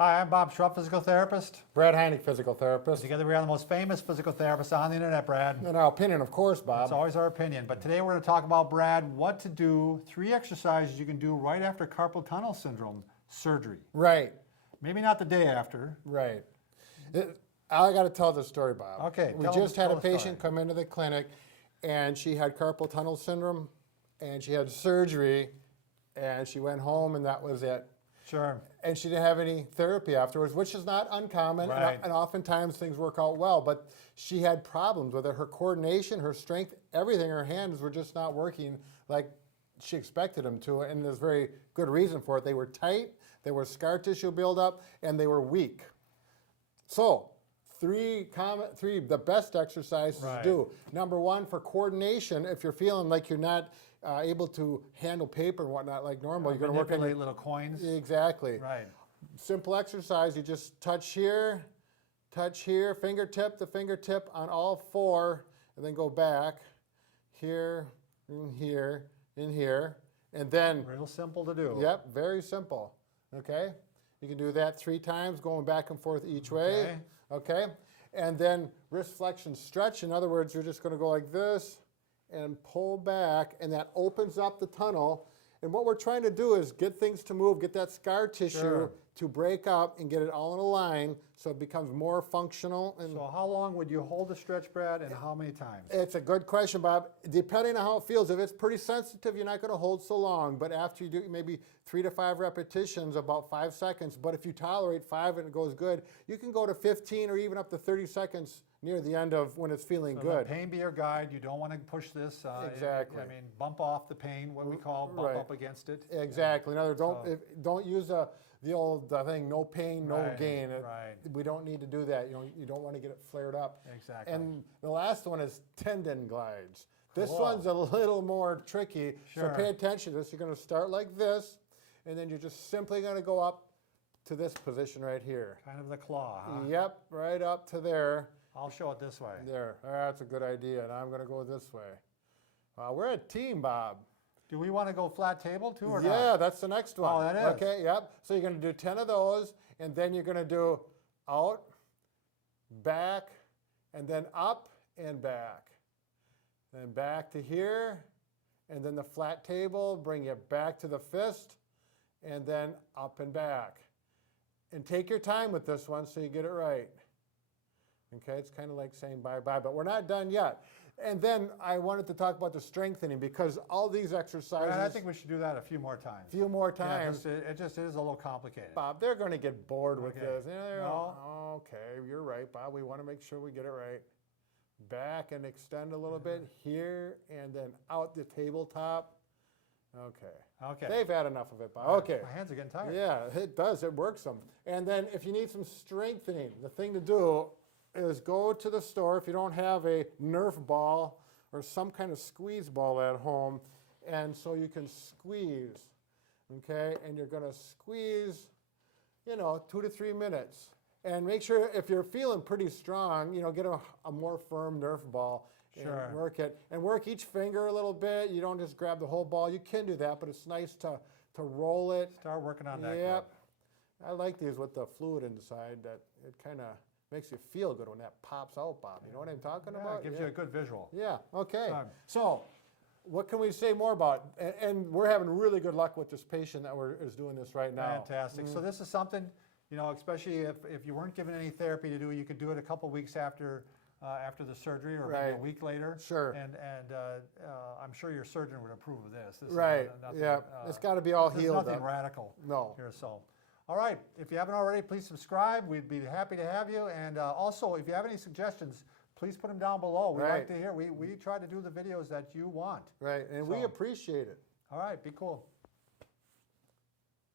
Hi, I'm Bob Schrupp, physical therapist. Brad Heineck, physical therapist. Together we are the most famous physical therapists on the internet, Brad. In our opinion, of course, Bob. It's always our opinion. But today we're going to talk about, Brad, what to do, 3 exercises you can do right after carpal tunnel syndrome surgery. Right, Maybe not the day after. right. I got to tell this story, Bob. Okay, We tell just had the a patient story. come into the clinic, and she had carpal tunnel syndrome, and she had surgery, and she went home, and that was it. Sure. And she didn't have any therapy afterwards, which is not uncommon, Right. and oftentimes things work out well. But she had problems with it. Her coordination, her strength, everything. Her hands were just not working like she expected them to, and there's very good reason for it. They were tight, there was scar tissue buildup, and they were weak. So, three the best exercises Right. to do. Number one, for coordination, if you're feeling like you're not able to handle paper and whatnot like normal, you're going to work on Manipulate your little coins. exactly. Right. Simple exercise, you just touch here, fingertip to fingertip on all 4, and then go back here, and here, and here, and then, Real simple to do. yep, very simple, okay? You can do that 3 times, going back and forth each way, okay? And then wrist flexion stretch, in other words, you're just gonna go like this and pull back, and that opens up the tunnel. And what we're trying to do is get things to move, get that scar tissue Sure. to break up and get it all in a line so it becomes more functional. And So how long would you hold the stretch, Brad, and how many times? it's a good question, Bob. Depending on how it feels, if it's pretty sensitive, you're not going to hold so long. But after you do maybe 3 to 5 repetitions, about 5 seconds. But if you tolerate 5 and it goes good, you can go to 15 or even up to 30 seconds near the end of when it's feeling So good. let pain be your guide. You don't want to push this. Exactly. I mean, bump off the pain, what we call bump Right. up against it. Exactly. In other words, don't use the old thing, no pain, no Right, gain. right. We don't need to do that. You don't want to get it flared up. Exactly. And the last one is tendon glides. This Cool. one's a little more tricky. Sure. So pay attention to this. You're going to start like this, and then you're just simply going to go up to this position right here. Kind of the claw, huh? Yep, right up to there. I'll show it this way. There. That's a good idea. Now I'm going to go this way. We're a team, Bob. Do we want to go flat table too or Yeah, not? that's the next one. Oh, that is. Okay, yep. So you're going to do 10 of those, and then you're going to do out, back, and then up and back. Then back to here, and then the flat table, bring you back to the fist, and then up and back. And take your time with this one so you get it right. Okay, it's kind of like saying bye-bye, but we're not done yet. And then I wanted to talk about the strengthening because all these exercises, Brad, I think we should do that a few more times. a few more Yeah, times, it just is a little complicated. Bob, they're going to get bored with Okay. this. You know, they're No. okay, you're right, Bob. We want to make sure we get it right. Back and extend a little bit here, and then out the tabletop. Okay. Okay. They've had enough of it, Bob. Okay. My hands are getting tired. Yeah, it does. It works them. And then if you need some strengthening, the thing to do is go to the store if you don't have a Nerf ball or some kind of squeeze ball at home, and so you can squeeze, okay? And you're going to squeeze, 2 to 3 minutes. And make sure if you're feeling pretty strong, get a more firm Nerf ball and Sure. work it. And work each finger a little bit. You don't just grab the whole ball. You can do that, but it's nice to roll it. Start working on that. Yep. grip. I like these with the fluid inside. That it kind of makes you feel good when that pops out, Bob. You know what I'm talking Yeah, about? it gives you a good visual. Yeah, okay. Done. So, what can we say more about? And we're having really good luck with this patient that is doing this right now. Fantastic. So this is something, especially if you weren't given any therapy to do, you could do it a couple weeks after the surgery or maybe a Right. week later. Sure. And I'm sure your surgeon would approve of this. This is Right, nothing, yeah. It's got to be all there's healed nothing up. radical No. here. So, all right. If you haven't already, please subscribe. We'd be happy to have you. And also, if you have any suggestions, please put them down below. We like Right. to hear. We try to do the videos that you want. Right, and we So- appreciate it. All right. Be cool.